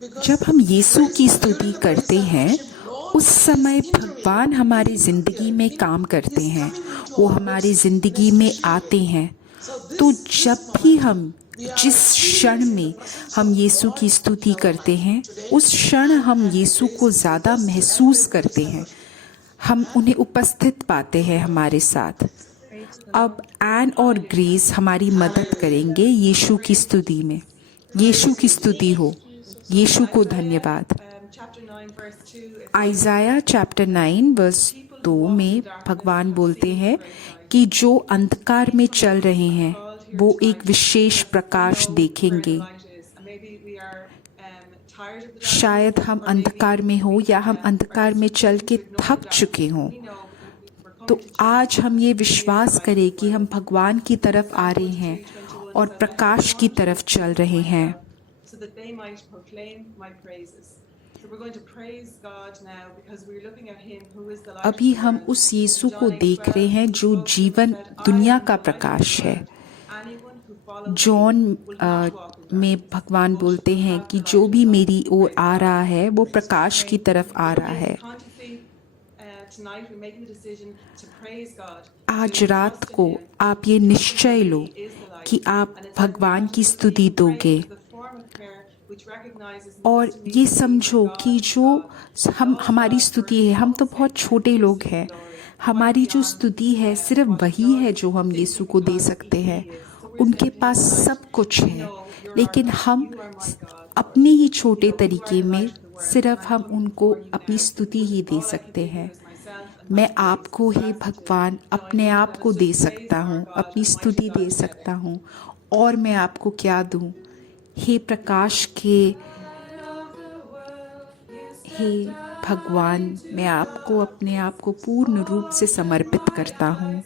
जब हम यीशु की स्तुति करते हैं, उस समय भगवान हमारी ज़िंदगी में काम करते हैं, वो हमारी ज़िंदगी में आते हैं। तो जब भी हम जिस क्षण में हम यीशु की स्तुति करते हैं, उस क्षण हम यीशु को ज़्यादा महसूस करते हैं, हम उन्हें उपस्थित पाते हैं हमारे साथ। अब एन और ग्रेस हमारी मदद करेंगे यीशु की स्तुति में। यीशु की स्तुति हो, यीशु को धन्यवाद। आइज़ाया चैप्टर 9 वर्स 2 में भगवान बोलते हैं कि जो अंधकार में चल रहे हैं वो एक विशेष प्रकाश देखेंगे। शायद हम अंधकार में हो या हम अंधकार में चल के थक चुके हों, तो आज हम ये विश्वास करें कि हम भगवान की तरफ आ रहे हैं और प्रकाश की तरफ चल रहे हैं। अभी हम उस यीशु को देख रहे हैं जो जीवन दुनिया का प्रकाश है। जॉन में भगवान बोलते हैं कि जो भी मेरी ओर आ रहा है वो प्रकाश की तरफ आ रहा है। आज रात को आप ये निश्चय लो कि आप भगवान की स्तुति दोगे और ये समझो कि जो हमारी स्तुति है, हम तो बहुत छोटे लोग हैं, हमारी जो स्तुति है सिर्फ वही है जो हम यीशु को दे सकते हैं। उनके पास सब कुछ है, लेकिन हम अपने ही छोटे तरीके में सिर्फ हम उनको अपनी स्तुति ही दे सकते हैं। मैं आपको ही भगवान अपने आप को दे सकता हूँ, अपनी स्तुति दे सकता हूँ, और मैं आपको क्या दूँ? हे प्रकाश के हे भगवान, मैं आपको अपने आप को पूर्ण रूप से समर्पित करता हूँ।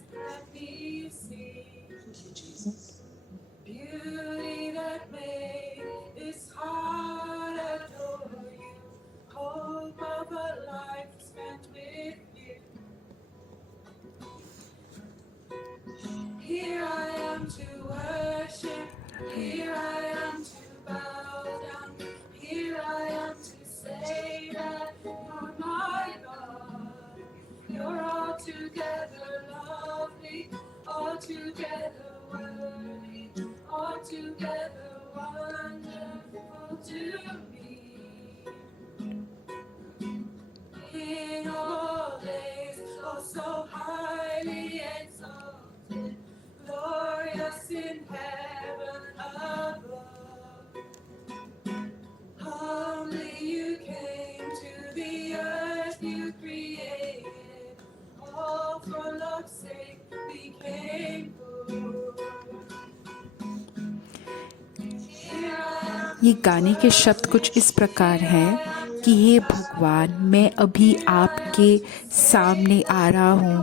ये गाने के शब्द कुछ इस प्रकार हैं कि हे भगवान, मैं अभी आपके सामने आ रहा हूँ,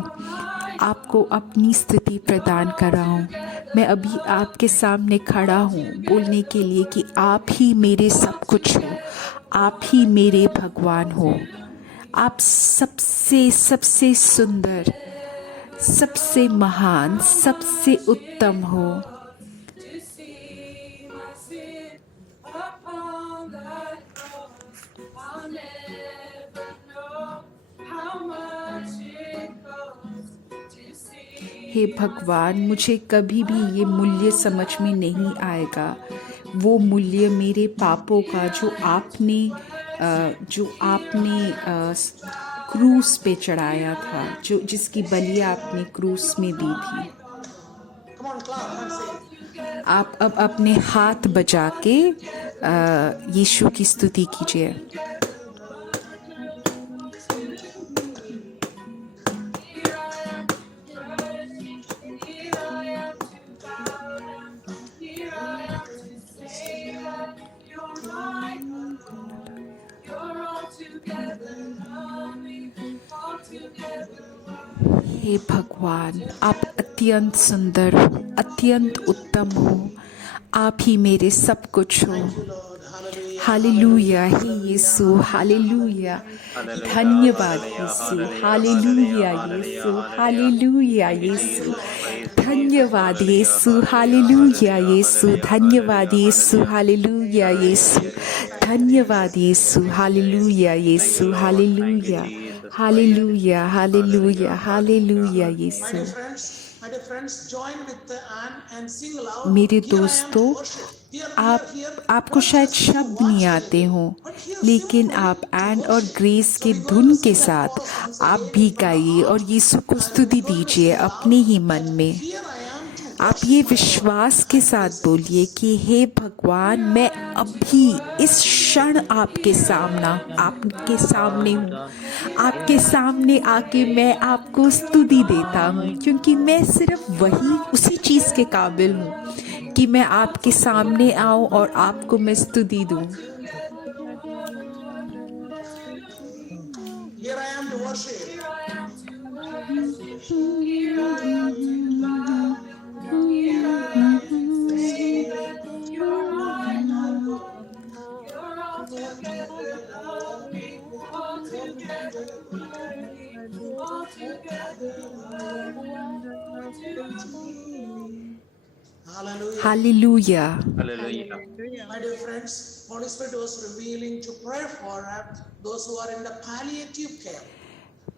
आपको अपनी स्थिति प्रदान कर रहा हूँ। मैं अभी आपके सामने खड़ा हूँ बोलने के लिए कि आप ही मेरे सब कुछ हो, आप ही मेरे भगवान हो। आप सबसे सबसे सुंदर, सबसे महान, सबसे उत्तम हो। हे भगवान, मुझे कभी भी ये मूल्य समझ में नहीं आएगा, वो मूल्य मेरे पापों का जो आपने क्रूस पे चढ़ाया था, जो जिसकी बलि आपने क्रूस में दी थी। आप अब अपने हाथ बजा के यीशु की स्तुति कीजिए। हे भगवान, आप अत्यंत सुंदर हो, अत्यंत उत्तम हो, आप ही मेरे सब कुछ हो। हालेलुया हे यीशु, हालेलुया, धन्यवाद यीशु, हालेलुया यीशु, हालेलुया यीशु, धन्यवाद यीशु, हालेलुया यीशु, धन्यवाद यीशु, हालेलुया यीशु, धन्यवाद यीशु, हालेलुया यीशु, हालेलुया, हालेलुया, हालेलुया, हालेलुया यीशु। मेरे दोस्तों, आपको शायद शब्द नहीं आते हों, लेकिन आप एंड और ग्रेस के धुन के साथ आप भी गाइए और यीशु को स्तुति दीजिए अपने ही मन में। आप ये विश्वास के साथ बोलिए कि हे भगवान, मैं अभी इस क्षण आपके सामने हूँ। आपके सामने आके मैं आपको स्तुति देता हूँ, क्योंकि मैं सिर्फ उसी चीज़ के काबिल हूँ कि मैं आपके सामने आऊँ और आपको मैं स्तुति दूँ। Hallelujah. Hallelujah. My dear friends, Holy Spirit was revealing to pray for those who are in the palliative care.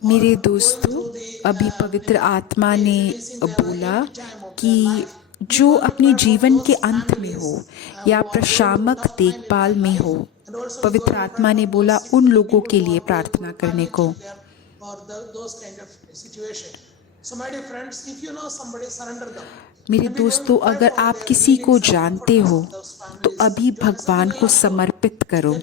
मेरे दोस्तों, अभी पवित्र आत्मा ने बोला कि जो अपने जीवन के अंत में हो या प्रशामक देखभाल में हो, पवित्र आत्मा ने बोला उन लोगों के लिए प्रार्थना करने को। मेरे दोस्तों, अगर आप किसी को जानते हो तो अभी भगवान को समर्पित करो।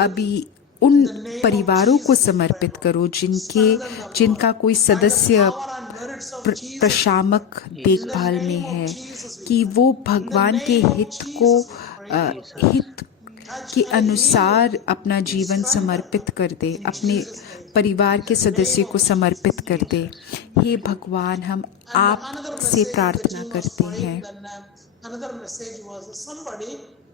अभी उन परिवारों को समर्पित करो जिनका कोई सदस्य प्रशामक देखभाल में है, कि वो भगवान के हित के अनुसार अपना जीवन समर्पित कर दे, अपने परिवार के सदस्य को समर्पित कर दे। हे भगवान, हम आपसे प्रार्थना करते हैं।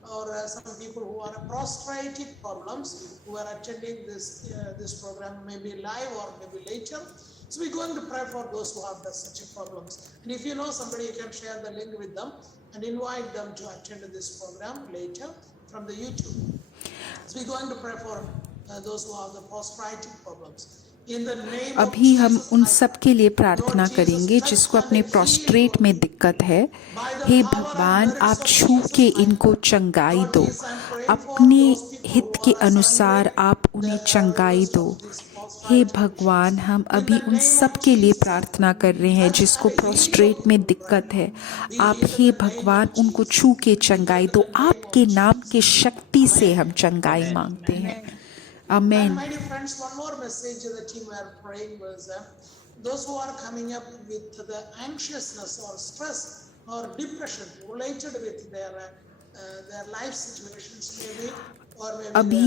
Or some people who are prostrated problems who are attending this program, maybe live or maybe later. So we're going to pray for those who have such problems. And if you know somebody, you can share the link with them and invite them to attend this program later from the YouTube. So we're going to pray for those who have the prostrated problems. अभी हम उन सब के लिए प्रार्थना करेंगे जिसको अपने प्रोस्ट्रेट में दिक्कत है। हे भगवान, आप छू के इनको चंगाई दो, अपने हित के अनुसार आप उन्हें चंगाई दो। हे भगवान, हम अभी उन सब के लिए प्रार्थना कर रहे हैं जिसको प्रोस्ट्रेट में दिक्कत है। आप हे भगवान उनको छू के चंगाई दो। आपके नाम के शक्ति से हम चंगाई मांगते हैं। Amen. My dear friends, one more message the team were praying was those who are coming up with the anxiousness or stress or depression related with their life situations maybe. अभी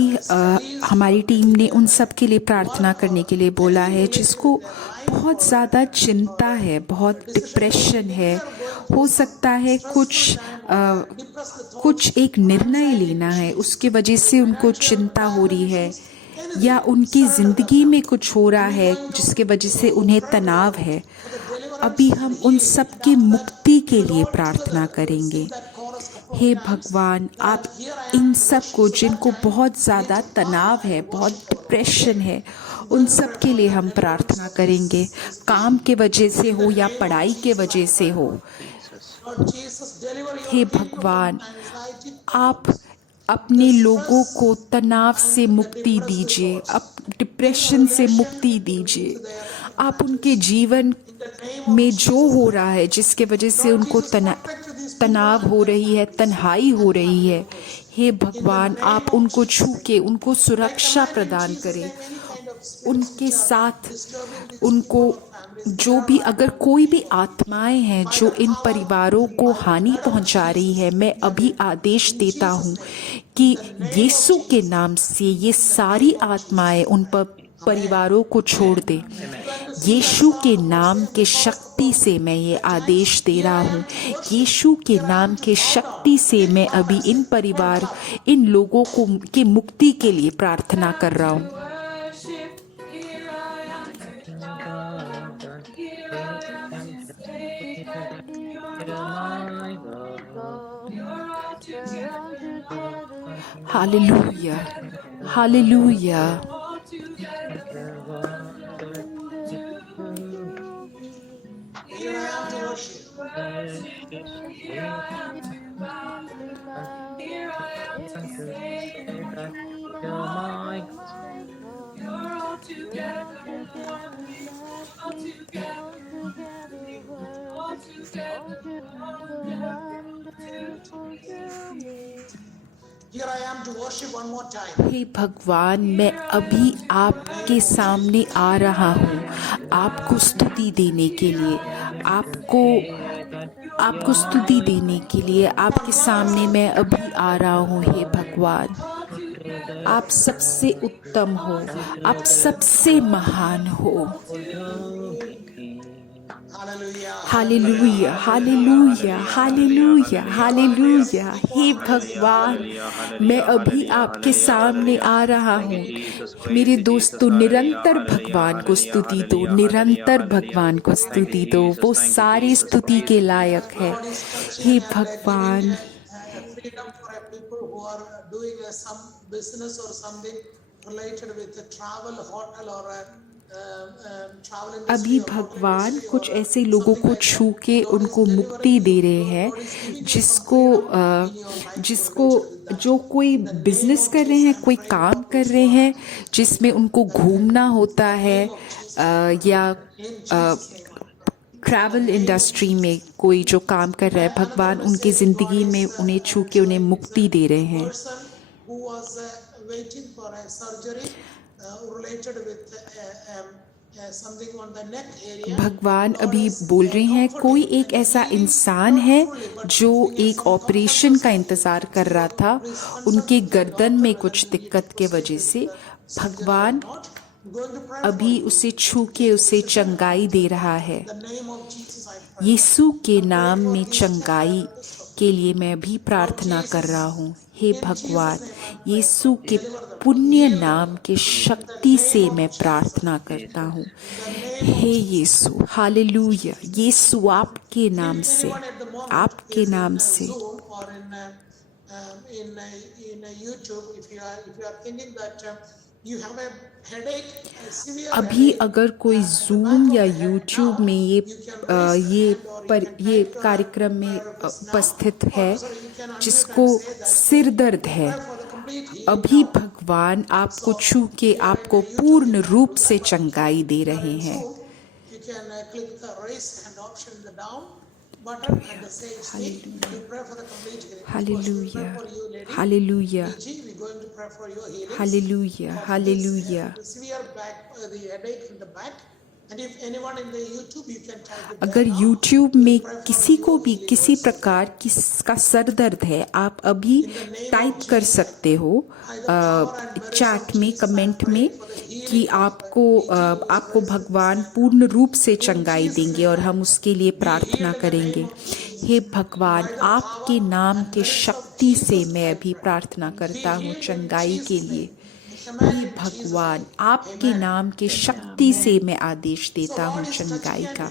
हमारी टीम ने उन सब के लिए प्रार्थना करने के लिए बोला है जिसको बहुत ज़्यादा चिंता है, बहुत डिप्रेशन है। हो सकता है कुछ एक निर्णय लेना है, उसके वजह से उनको चिंता हो रही है, या उनकी ज़िंदगी में कुछ हो रहा है जिसके वजह से उन्हें तनाव है। अभी हम उन सब की मुक्ति के लिए प्रार्थना करेंगे। हे भगवान, आप इन सब को जिनको बहुत ज़्यादा तनाव है, बहुत डिप्रेशन है, उन सब के लिए हम प्रार्थना करेंगे। काम के वजह से हो या पढ़ाई के वजह से हो, हे भगवान, आप अपने लोगों को तनाव से मुक्ति दीजिए, डिप्रेशन से मुक्ति दीजिए। आप उनके जीवन में जो हो रहा है जिसके वजह से उनको तनाव हो रही है, तन्हाई हो रही है, हे भगवान, आप उनको छू के उनको सुरक्षा प्रदान करें। उनके साथ उनको जो भी, अगर कोई भी आत्माएं हैं जो इन परिवारों को हानि पहुंचा रही है, मैं अभी आदेश देता हूं कि यीशु के नाम से ये सारी आत्माएं उन परिवारों को छोड़ दे। यीशु के नाम के शक्ति से मैं ये आदेश दे रहा हूँ। यीशु के नाम के शक्ति से मैं अभी इन लोगों को की मुक्ति के लिए प्रार्थना कर रहा हूँ। Hallelujah, hallelujah. Here I am to worship. Here I am to worship one more time. हे भगवान, मैं अभी आपके सामने आ रहा हूँ आपको स्तुति देने के लिए, आपको स्तुति देने के लिए आपके सामने मैं अभी आ रहा हूँ। हे भगवान, आप सबसे उत्तम हो, आप सबसे महान हो। Hallelujah. Hallelujah, hallelujah, hallelujah, hallelujah. हे भगवान, मैं अभी आपके सामने आ रहा हूँ। मेरे दोस्तों, निरंतर भगवान को स्तुति दो, निरंतर भगवान को स्तुति दो। वो सारी स्तुति के लायक है। हे भगवान, Freedom for people who are doing some business or something related with the travel, hotel or travel industry. अभी or hotel भगवान industry कुछ or ऐसे लोगों something को like छू that. के Lord is उनको delivering मुक्ति दे you. रहे God हैं, is giving you some जिसको freedom in your life जिसको related with that. जो कोई In the name business of कर रहे Jesus, हैं, I'm कोई praying काम for कर those रहे who are हैं जिसमें उनको घूमना होता है, या in Jesus' name. Travel industry में कोई जो काम कर रहा है, भगवान उनकी ज़िंदगी में उन्हें छू के उन्हें मुक्ति दे रहे हैं। Person who was waiting for a surgery related with something on the neck area. भगवान अभी बोल रहे हैं, कोई एक ऐसा इंसान है जो एक ऑपरेशन का इंतज़ार कर रहा था, उनके गर्दन में कुछ दिक्कत के वजह से। भगवान अभी उसे छू के उसे चंगाई दे रहा है। The name of Jesus I pray. यीशु के नाम में चंगाई के लिए मैं भी प्रार्थना कर रहा हूँ। हे भगवान, यीशु के पुण्य नाम के शक्ति से मैं प्रार्थना करता हूँ। हे यीशु, हालेलुया। यीशु आपके नाम से, आपके नाम से। Zoom or in YouTube, if you are thinking that you have a headache, a severe अभी headache, अगर कोई जूम या यूट्यूब में ये कार्यक्रम में उपस्थित है जिसको सिर दर्द है, अभी भगवान आपको छू के आपको पूर्ण रूप से चंगाई दे रहे हैं। you can click the raise hand option in the down button and the say speak. We pray for the complete healing. Hallelujah, For you, lady. Hallelujah, We're going to pray for your healing. Hallelujah, hallelujah. Severe back, the headache in the back. And if anyone in the YouTube, you can type it अगर there now. YouTube में किसी को भी किसी प्रकार किसका sir दर्द है, आप अभी टाइप कर सकते हो चैट में, कमेंट में, कि आपको भगवान पूर्ण रूप से चंगाई देंगे और हम उसके लिए प्रार्थना करेंगे। हे भगवान, आपके नाम के शक्ति से मैं अभी प्रार्थना करता हूँ चंगाई के लिए। हे भगवान, आपके नाम के शक्ति से मैं आदेश देता हूँ चंगाई का।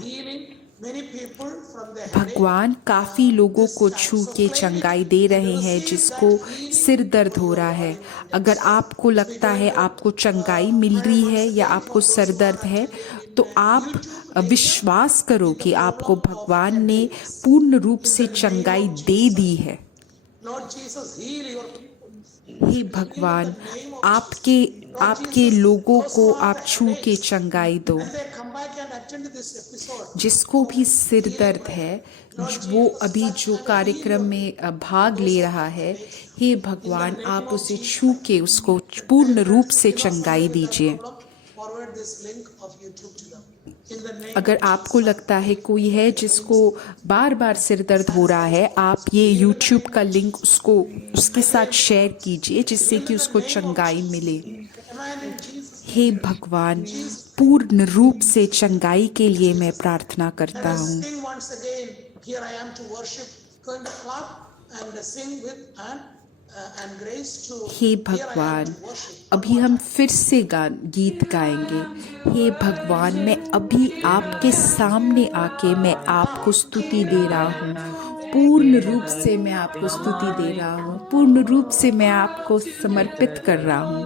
Many people from the भगवान काफ़ी लोगों को छू के चंगाई दे रहे हैं जिसको सिर दर्द हो रहा है। अगर आपको लगता है आपको चंगाई मिल रही है या आपको सर दर्द है, तो आप विश्वास करो कि आपको भगवान ने पूर्ण रूप से चंगाई दे दी है। Lord Jesus, heal your people. हे भगवान, आपके लोगों को आप छू के चंगाई दो। As they come back and attend this episode, जिसको भी सिर दर्द है, वो अभी जो कार्यक्रम में भाग ले रहा है, हे भगवान, आप उसे छू के उसको पूर्ण रूप से चंगाई दीजिए। forward this link of YouTube to them. In the name अगर आपको लगता है कोई है जिसको बार बार सिर दर्द हो रहा है, आप ये YouTube का लिंक उसके साथ शेयर कीजिए जिससे कि उसको चंगाई मिले। Amen in Jesus. हे भगवान, पूर्ण रूप से चंगाई के लिए मैं प्रार्थना करता Let us हूँ। sing once again. Here I am to worship. Going to clap and sing with and grace to. Hey Here I am भगवान, to worship. अभी हम फिर से गीत गाएंगे। हे भगवान, मैं अभी आपके सामने आके मैं आपको स्तुति दे रहा हूँ पूर्ण रूप से मैं आपको स्तुति दे रहा हूँ, पूर्ण रूप से मैं आपको समर्पित कर रहा हूँ।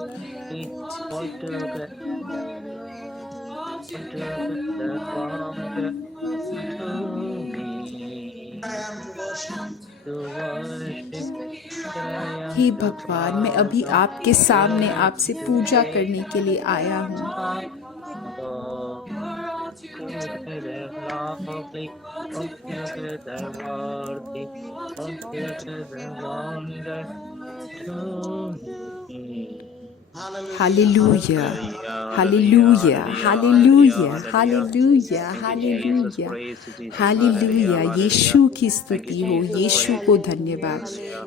हे भगवान, मैं अभी आपके सामने आपसे पूजा करने के लिए आया हूँ। Hallelujah, hallelujah, hallelujah, hallelujah, hallelujah, hallelujah. Yeshu की स्तुति हो, यीशु को धन्यवाद,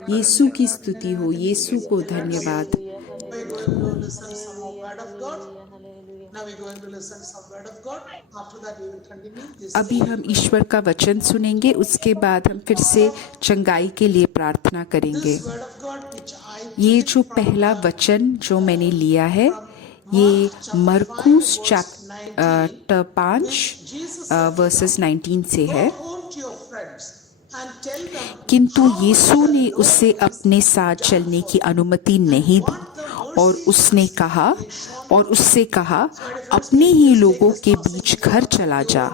यीशु की स्तुति हो, यीशु को धन्यवाद। We're going to listen some more word of God. Now we're going to listen some word of God. After that we will continue this. अभी हम ईश्वर का वचन सुनेंगे, उसके बाद हम फिर से चंगाई के लिए प्रार्थना करेंगे। This word of God which I ये जो पहला वचन जो मैंने लिया है, ये मरकुस चैप्टर 5 वर्सेस 19 से है। go home to your friends and tell them किंतु यीशु ने उससे अपने साथ चलने की अनुमति नहीं दी और उससे कहा अपने ही लोगों के बीच घर चला जा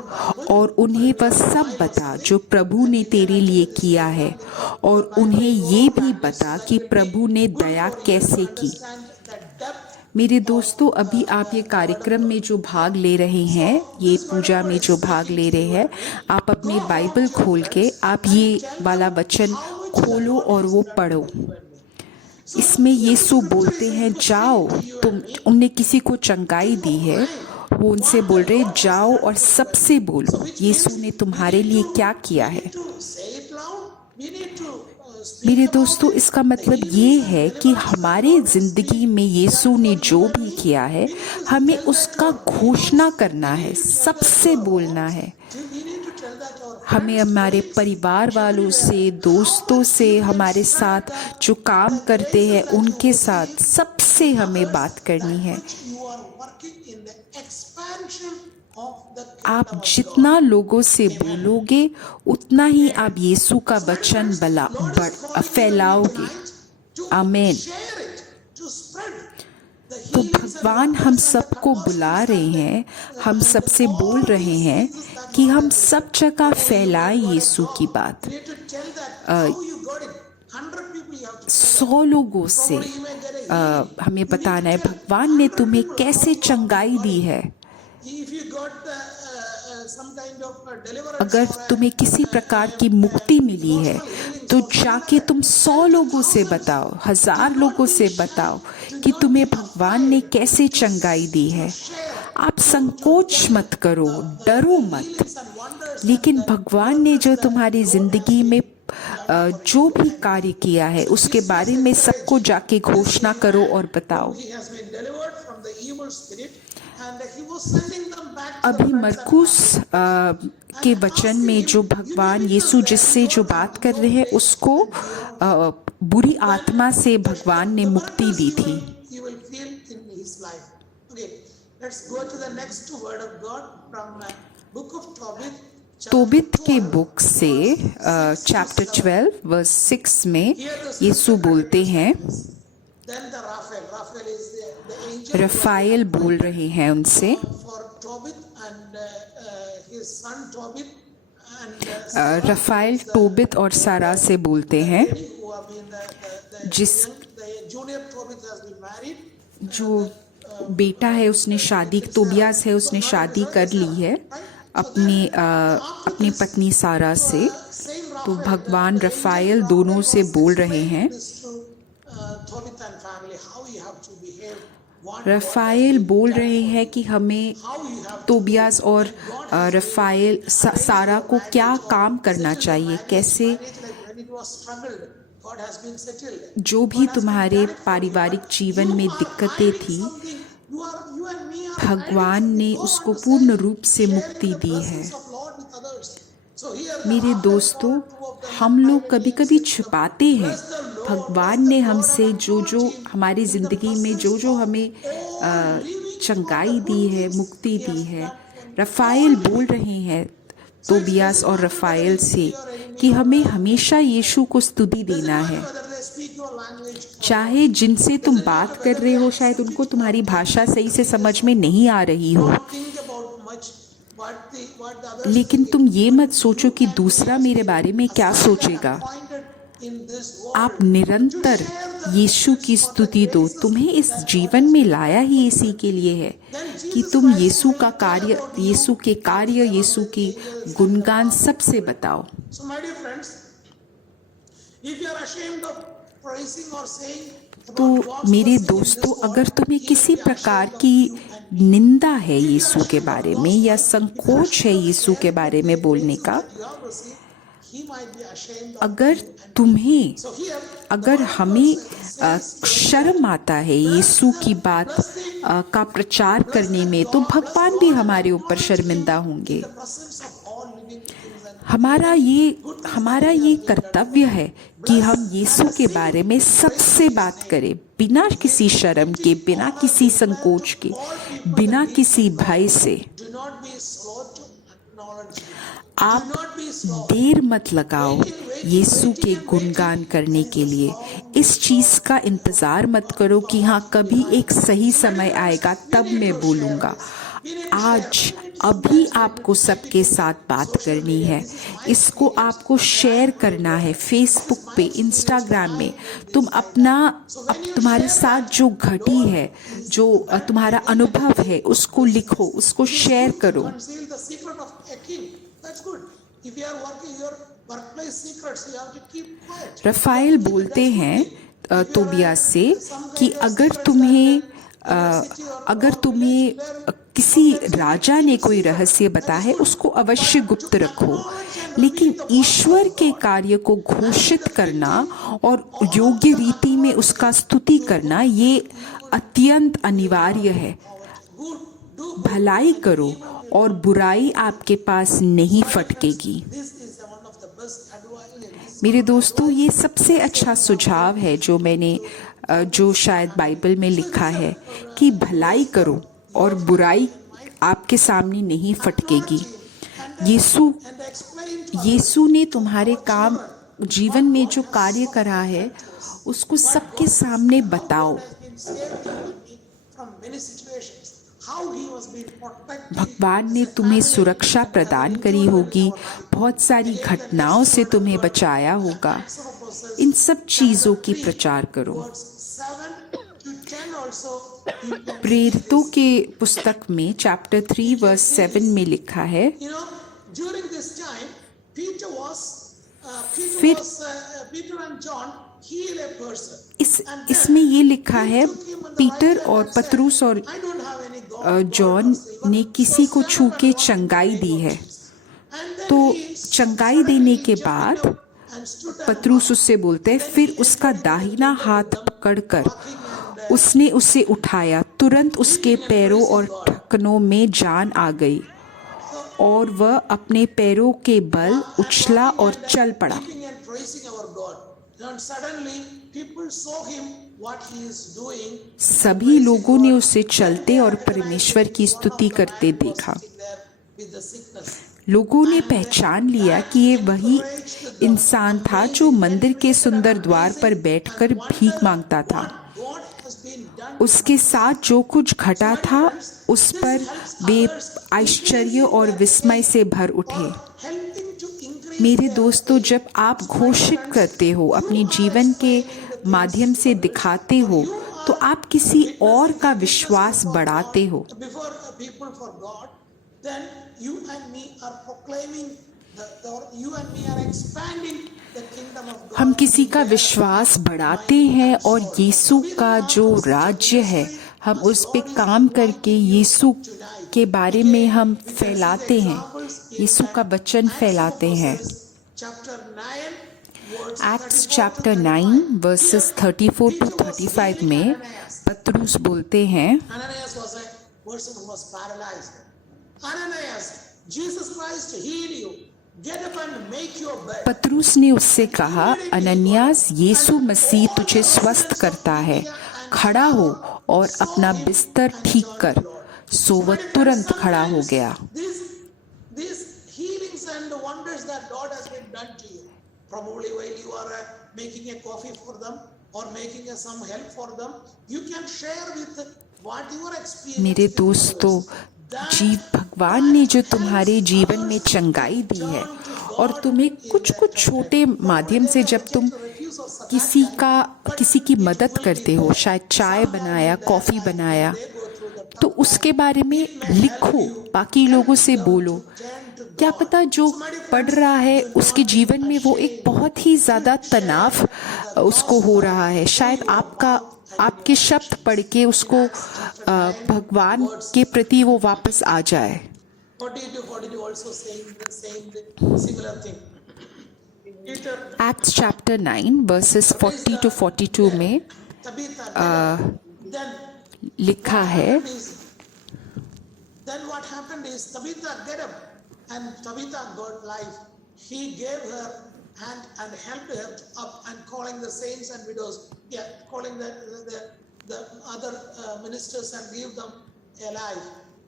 और उन्हें वह सब बता जो प्रभु ने तेरे लिए किया है, और उन्हें ये भी बता कि प्रभु ने दया कैसे की। understand the depth मेरे दोस्तों, अभी आप ये कार्यक्रम में जो भाग ले रहे हैं, ये पूजा में जो भाग ले रहे हैं, आप अपनी बाइबल खोल के आप ये वाला वचन खोलो और वो पढ़ो। इसमें यीशु बोलते हैं जाओ, उनने किसी को चंगाई दी है, वो उनसे बोल रहे जाओ और सबसे बोलो यीशु ने तुम्हारे लिए क्या किया है। to say it loud. We need to speak मेरे दोस्तों, इसका मतलब ये है कि हमारे जिंदगी में यीशु ने जो भी किया है, हमें उसका घोषणा करना है, सबसे बोलना है। we need to tell that our हमें हमारे परिवार वालों से, दोस्तों से, हमारे साथ जो काम करते हैं उनके साथ सबसे हमें बात करनी है। you are working in the expansion of the आप जितना लोगों से बोलोगे उतना ही आप यीशु का वचन फैलाओगे। आमीन। share it, to spread the तो भगवान हम सबको बुला रहे हैं, हम सबसे बोल रहे हैं कि हम सब जगह फैलाएं यीशु की बात। you need to tell that how you got it. 100 people you have to 100 लोगों से you may get a हमें बताना है भगवान ने तुम्हें कैसे चंगाई दी है। if you got some kind of deliverance अगर or तुम्हें किसी प्रकार की मुक्ति मिली है तो जाके तुम 100 लोगों से बताओ, 1000 लोगों से बताओ कि तुम्हें भगवान ने कैसे चंगाई दी है। आप संकोच मत करो, डरो मत, लेकिन भगवान ने जो तुम्हारी जिंदगी में जो भी कार्य किया है उसके बारे में सबको जाके घोषणा करो और बताओ। he has been delivered from the evil spirit and he was sending them back to अभी मरकुस के वचन में जो भगवान यीशु जिससे जो बात कर रहे हैं उसको बुरी आत्मा से भगवान ने मुक्ति दी थी। he will feel in his life. Okay, let's go to the next word of God from book of Tobit. तोबित के बुक से चैप्टर 12 वर्स 6 में यीशु बोलते हैं, Then the Raphael is the angel Rafale बोल रहे हैं उनसे, for Tobit and his son Tobit and Rafale तोबित और सारा से बोलते हैं, who have been the junior Tobit has been married. जो बेटा है उसने शादी, तोबियास है उसने शादी कर ली है अपनी पत्नी सारा से। तो भगवान रफाएल दोनों से बोल रहे हैं, Tobit and family, how you have to behave, what Rafale बोल रहे हैं कि हमें how you have तोबियास और रफाएल सारा को क्या काम करना चाहिए, कैसे managed like when it was struggled, God has been settled. जो भी तुम्हारे पारिवारिक जीवन में दिक्कतें थी, You and me are भगवान ने उसको पूर्ण रूप से मुक्ति दी है। of Lord with others. So here मेरे दोस्तों, हम लोग कभी कभी छुपाते हैं। भगवान ने हमसे जो हमारी ज़िंदगी में जो हमें चंगाई दी है, मुक्ति दी है, रफाएल बोल रहे हैं तोबियास और रफाएल से कि हमें हमेशा यीशु को स्तुति देना है। whether they speak your language, चाहे जिनसे तुम बात कर रहे हो शायद उनको तुम्हारी भाषा सही से समझ में नहीं आ रही हो, don't think about much what the others लेकिन तुम ये मत सोचो कि दूसरा मेरे बारे में क्या सोचेगा। appointed in this world. आप निरंतर यीशु की स्तुति दो। तुम्हें इस जीवन में लाया ही इसी के लिए है कि तुम यीशु का कार्य, यीशु के कार्य, यीशु की गुणगान सबसे बताओ। So my dear friends, if you are ashamed of praising or saying तो मेरे दोस्तों, अगर तुम्हें किसी प्रकार की निंदा है यीशु के बारे में या संकोच है यीशु के बारे में बोलने का, he might be ashamed of अगर तुम्हें, so here अगर हमें शर्म आता है यीशु की बात का प्रचार करने में, तो भगवान भी हमारे ऊपर शर्मिंदा होंगे। presence of all living things and हमारा ये कर्तव्य है कि हम यीशु के बारे में सबसे बात करें, बिना किसी शर्म के, बिना किसी संकोच के, बिना किसी भय से। do not be slow to acknowledge him. आप Do not be slow. देर मत लगाओ यीशु के गुणगान करने के लिए। इस चीज का इंतजार मत करो कि हाँ कभी एक सही समय आएगा तब मैं बोलूँगा। आज अभी आपको सबके साथ बात करनी है, इसको आपको शेयर करना है फेसबुक पे, इंस्टाग्राम में। तुम तुम्हारे साथ जो घटी है, जो तुम्हारा अनुभव है, उसको लिखो, उसको शेयर करो। Conceal the secret of a king. That's good. If you are working your workplace secrets, you have to keep quiet. Rafale बोलते हैं तोबियास से कि अगर तुम्हें किसी राजा ने कोई रहस्य बताया है, उसको अवश्य गुप्त रखो, लेकिन ईश्वर के कार्य को घोषित करना और योग्य रीति में उसका स्तुति करना ये अत्यंत अनिवार्य है। भलाई करो और बुराई आपके पास नहीं फटकेगी। This is one of the best advice. मेरे दोस्तों, ये सबसे अच्छा सुझाव है जो शायद बाइबल में लिखा है कि भलाई करो और बुराई आपके सामने नहीं फटकेगी। यीशु ने तुम्हारे काम जीवन में जो कार्य करा है उसको सबके सामने बताओ। From many situations, how he was being protected. भगवान ने तुम्हें सुरक्षा प्रदान करी होगी, बहुत सारी घटनाओं से तुम्हें बचाया होगा। इन सब चीजों की प्रचार करो। 7 to 10 also. प्रेरितों के पुस्तक में चैप्टर 3 वर्स 7 में लिखा है, You know, during this time, Peter and John healed a person. इसमें ये लिखा है, पीटर और पतरूस और I don't have any God. John ने किसी को छू के चंगाई दी है। And then तो he चंगाई देने के बाद and stood and पतरूस उससे बोलते हैं, फिर उसका दाहिना हाथ पकड़कर उसने उसे उठाया, तुरंत उसके पैरों और ढकनों में जान आ गई और वह अपने पैरों के बल उछला और चल पड़ा। speaking and praising our God. And suddenly people saw him what he is doing. सभी लोगों ने उसे चलते और परमेश्वर की स्तुति करते देखा। Sitting there with the sickness. लोगों ने पहचान लिया कि ये वही इंसान था जो मंदिर के सुंदर द्वार पर बैठकर भीख मांगता था। God has been done. उसके साथ जो कुछ घटा था उस पर वे आश्चर्य और विस्मय से भर उठे। Helping to increase. मेरे दोस्तों, जब आप घोषित करते हो, अपने जीवन के माध्यम से दिखाते हो, तो आप किसी और का विश्वास बढ़ाते हो। Before people for God, then you and me are proclaiming you and me are expanding the kingdom of God. हम किसी का विश्वास बढ़ाते हैं और यीशु का जो राज्य है, हम उस पे काम करके यीशु के बारे में हम फैलाते हैं, यीशु का वचन फैलाते हैं। Chapter 9, verse acts chapter 9 versus 34 to 35 में पतरूस बोलते हैं, Ananias was a person who was paralyzed. Ananias, Jesus Christ healed you. Get up and make your bed. पतरूस ने उससे कहा, अनन्यास, यीशु मसीह तुझे स्वस्थ करता है, खड़ा हो और अपना बिस्तर ठीक कर। सो वह तुरंत खड़ा हो गया। These healings and wonders that God has been done to you. probably while you are making a coffee for them or making some help for them, you can share with what your experience मेरे with दोस्तों, others. जीव भगवान ने जो तुम्हारे जीवन में चंगाई दी है और तुम्हें कुछ कुछ छोटे माध्यम से जब तुम किसी की मदद करते हो, शायद चाय बनाया, कॉफ़ी बनाया, तो उसके बारे में लिखो, बाकी लोगों से बोलो। क्या पता जो पढ़ रहा है उसके जीवन में वो एक बहुत ही ज़्यादा तनाव उसको हो रहा है, शायद आपके शब्द पढ़ के उसको भगवान के प्रति वो वापस आ जाए। 42 also saying the similar thing. Peter, Acts chapter 9 verses 40 to 42 में then लिखा है, then what happened is Tabitha get up, and Tabitha got life. He gave her hand and helped her up, and calling the saints and widows, calling the other ministers and leave them alive.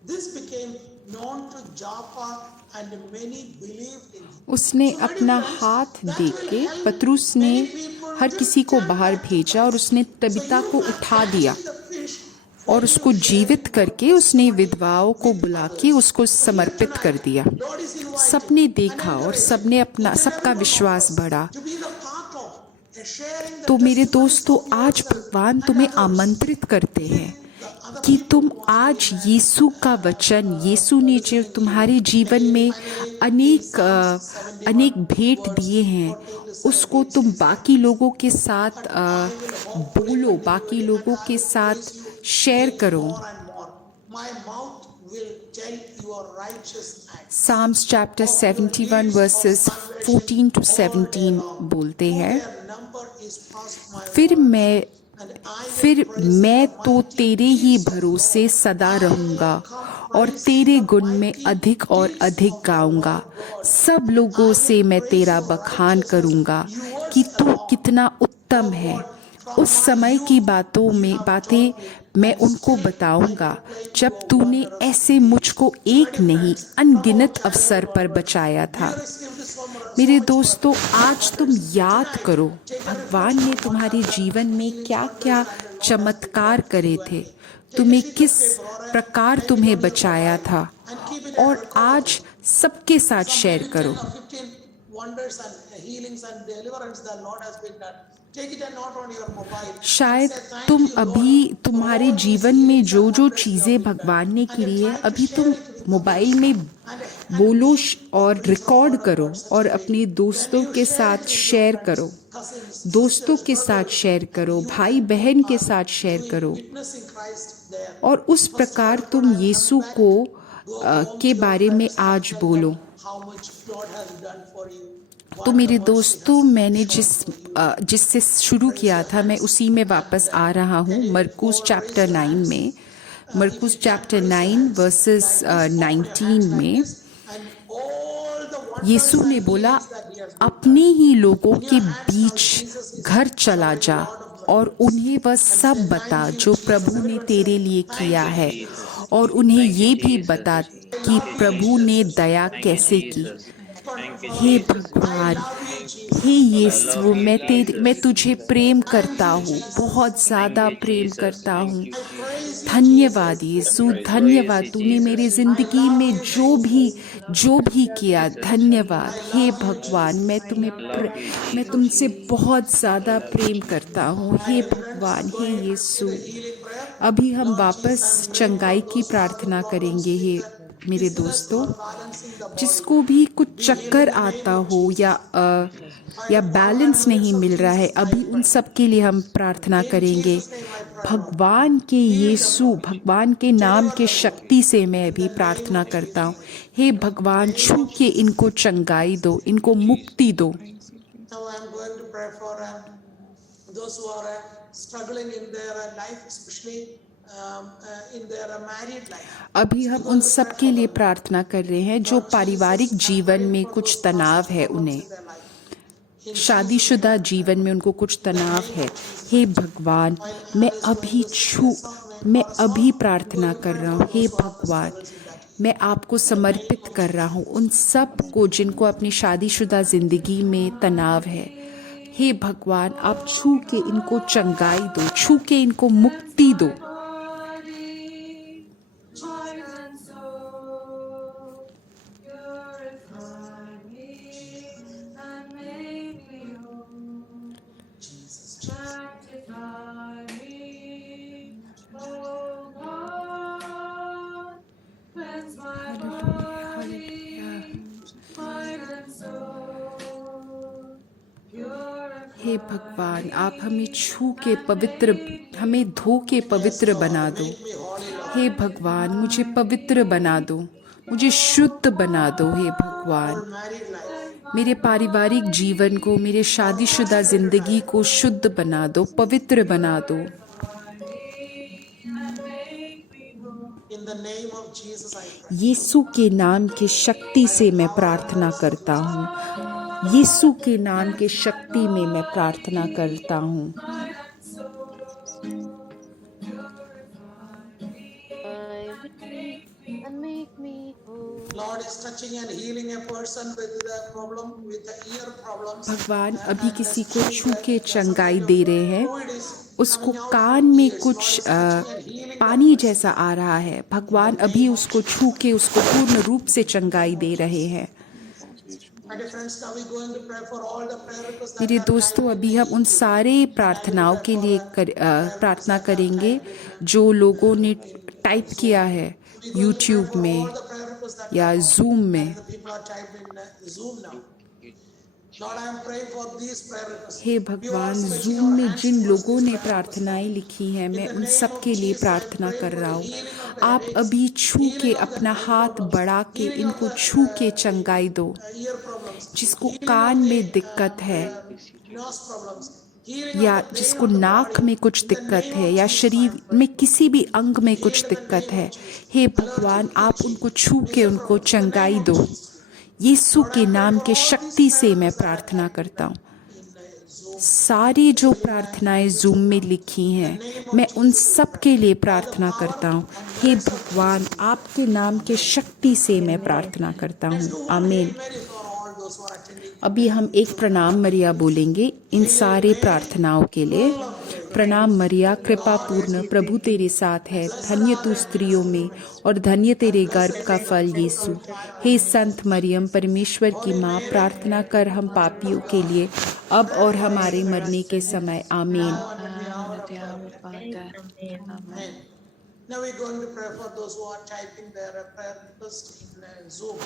This became known to Joppa, and many believed in him. उसने अपना हाथ दे के पतरुस ने हर किसी को बाहर भेजा और उसने तबीता को उठा दिया और उसको जीवित करके उसने विधवाओं को बुला के उसको समर्पित कर दिया। सबने देखा और सबका विश्वास बढ़ा। तो मेरे दोस्तों, आज भगवान तुम्हें आमंत्रित करते हैं कि तुम आज यीशु का वचन, यीशु ने जो तुम्हारे जीवन में अनेक भेंट दिए हैं, उसको तुम बाकी लोगों के साथ बोलो, बाकी लोगों के साथ शेयर करो। Psalms chapter 71 verses 14 to 17 बोलते हैं, फिर मैं तो तेरे ही भरोसे सदा रहूंगा और तेरे गुण में अधिक और अधिक गाऊंगा। सब लोगों से मैं तेरा बखान करूंगा कि तू कितना उत्तम है। उस समय की बातें मैं उनको बताऊंगा जब तूने ऐसे मुझको एक नहीं अनगिनत अवसर पर बचाया था। मेरे दोस्तों, आज तुम याद करो भगवान ने तुम्हारे जीवन में क्या क्या चमत्कार करे थे, तुम्हें किस प्रकार तुम्हें बचाया था, और आज सबके साथ शेयर करो। शायद तुम अभी तुम्हारे जीवन में जो जो चीज़ें भगवान ने की है, अभी तुम मोबाइल में बोलो और रिकॉर्ड करो और अपने दोस्तों के साथ शेयर करो, दोस्तों के साथ शेयर करो, भाई बहन के साथ शेयर करो, और उस प्रकार तुम यीशु के बारे में आज बोलो। तो मेरे दोस्तों, मैंने जिससे शुरू किया था, मैं उसी में वापस आ रहा हूँ। मरकुस चैप्टर 9 में, मरकुस चैप्टर 9 वर्सेस 19 में यीशु ने बोला, अपने ही लोगों के बीच घर चला जा और उन्हें वह सब बता जो प्रभु ने तेरे लिए किया है, और उन्हें ये भी बता कि प्रभु ने दया कैसे की। हे भगवान, हे यीशु, मैं तुझे प्रेम करता हूँ, बहुत ज़्यादा प्रेम करता हूँ। धन्यवाद यीशु, धन्यवाद, तूने मेरी ज़िंदगी में जो भी किया, धन्यवाद। हे भगवान, मैं तुमसे बहुत ज़्यादा प्रेम करता हूँ। हे भगवान, हे यीशु। अभी हम वापस चंगाई की प्रार्थना करेंगे। हे मेरे दोस्तों, जिसको भी कुछ चक्कर आता हो या बैलेंस नहीं मिल रहा है, अभी उन सब के लिए हम प्रार्थना करेंगे। भगवान के यीशु, भगवान के नाम के शक्ति से मैं भी प्रार्थना करता हूँ। हे भगवान, छू के इनको चंगाई दो, इनको मुक्ति दो। अभी हम उन सब के लिए प्रार्थना कर रहे हैं जो पारिवारिक जीवन में कुछ तनाव है, उन्हें शादीशुदा जीवन में उनको कुछ तनाव है। हे भगवान, मैं अभी प्रार्थना कर रहा हूँ। हे भगवान, मैं आपको समर्पित कर रहा हूँ उन सब को जिनको अपनी शादीशुदा जिंदगी में तनाव है। हे भगवान, आप छू के इनको चंगाई दो, छू के इनको मुक्ति दो। हे भगवान, आप हमें छू के पवित्र, हमें धो के पवित्र बना दो। हे भगवान, मुझे पवित्र बना दो, मुझे शुद्ध बना दो। हे भगवान, मेरे पारिवारिक जीवन को, मेरे शादीशुदा जिंदगी को शुद्ध बना दो, पवित्र बना दो। यीशु के नाम की शक्ति से मैं प्रार्थना करता हूँ। यीशु के नाम के शक्ति में मैं प्रार्थना करता हूँ। भगवान अभी किसी को छू के चंगाई दे रहे हैं, उसको कान में कुछ पानी जैसा आ रहा है। भगवान अभी उसको छू के उसको पूर्ण रूप से चंगाई दे रहे हैं। मेरे दोस्तों, अभी हम उन सारे प्रार्थनाओं के लिए प्रार्थना करेंगे जो लोगों ने टाइप किया है YouTube में या Zoom में। हे भगवान, Zoom में जिन लोगों ने प्रार्थनाएं लिखी हैं, मैं उन सब के लिए प्रार्थना कर रहा हूँ। आप अभी छू के अपना हाथ बढ़ा के इनको छू के चंगाई दो। जिसको कान में दिक्कत है या जिसको नाक में कुछ दिक्कत है या शरीर में किसी भी अंग में कुछ दिक्कत है, हे भगवान, आप उनको छू के उनको चंगाई दो। यीशु के नाम के शक्ति से मैं प्रार्थना करता हूँ। सारी जो प्रार्थनाएं Zoom में लिखी हैं, मैं उन सब के लिए प्रार्थना करता हूँ। हे भगवान, आपके नाम के शक्ति से मैं प्रार्थना करता हूँ। आमीन। अभी हम एक प्रणाम मरिया बोलेंगे इन सारे प्रार्थनाओं के लिए। प्रणाम मरिया, कृपा पूर्ण, प्रभु तेरे साथ है, धन्य तू स्त्रियों में और धन्य तेरे गर्भ का फल यीशु। हे संत मरियम, परमेश्वर की माँ, प्रार्थना कर हम पापियों के लिए, अब और हमारे मरने के समय। आमीन। Now we're going to pray for those who are typing their prayer request in Zoom.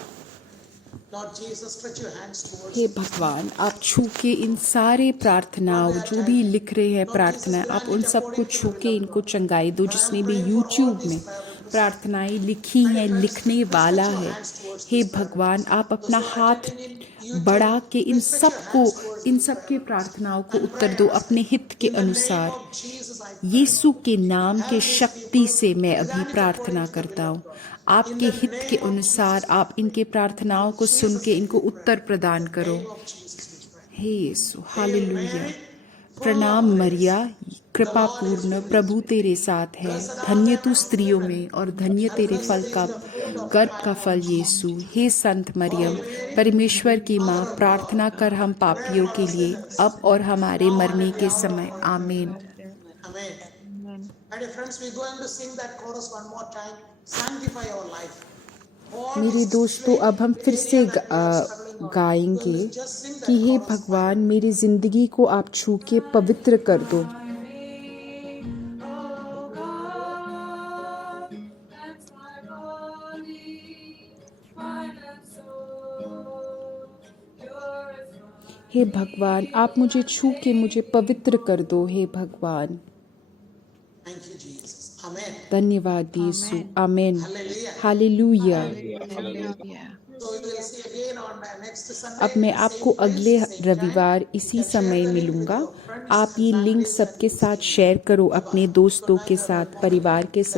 Lord Jesus, stretch your hands towards. हे भगवान, आप छू के इन सारे प्रार्थनाओं जो भी लिख रहे हैं प्रार्थना, आप उन सबको छू के इनको चंगाई दो। जिसने भी YouTube में प्रार्थनाएं लिखी हैं, लिखने वाला है, हे भगवान, आप अपना हाथ बढ़ा के इन सब के प्रार्थनाओं को उत्तर दो अपने हित के अनुसार। यीशु के नाम के शक्ति से मैं अभी प्रार्थना करता हूँ। आपके हित के अनुसार आप इनके प्रार्थनाओं को सुन के इनको उत्तर प्रदान करो। हे यीशु, हालेलुया। प्रणाम मरिया, कृपा पूर्ण, प्रभु तेरे साथ है, धन्य तू स्त्रियों में और धन्य तेरे गर्भ का फल यीशु। हे संत मरियम, परमेश्वर की माँ, प्रार्थना कर हम पापियों के लिए, अब और हमारे मरने के समय। आमीन। मेरे दोस्तों, अब हम फिर से गाएंगे कि हे भगवान, मेरी जिंदगी को आप छू के पवित्र कर दो। हे भगवान, आप मुझे छू के मुझे पवित्र कर दो। हे भगवान, धन्यवाद यीशु। आमीन। हालेलुया। अब मैं आपको अगले रविवार इसी समय मिलूंगा। आप ये लिंक सबके साथ शेयर करो, अपने दोस्तों के साथ, परिवार के साथ।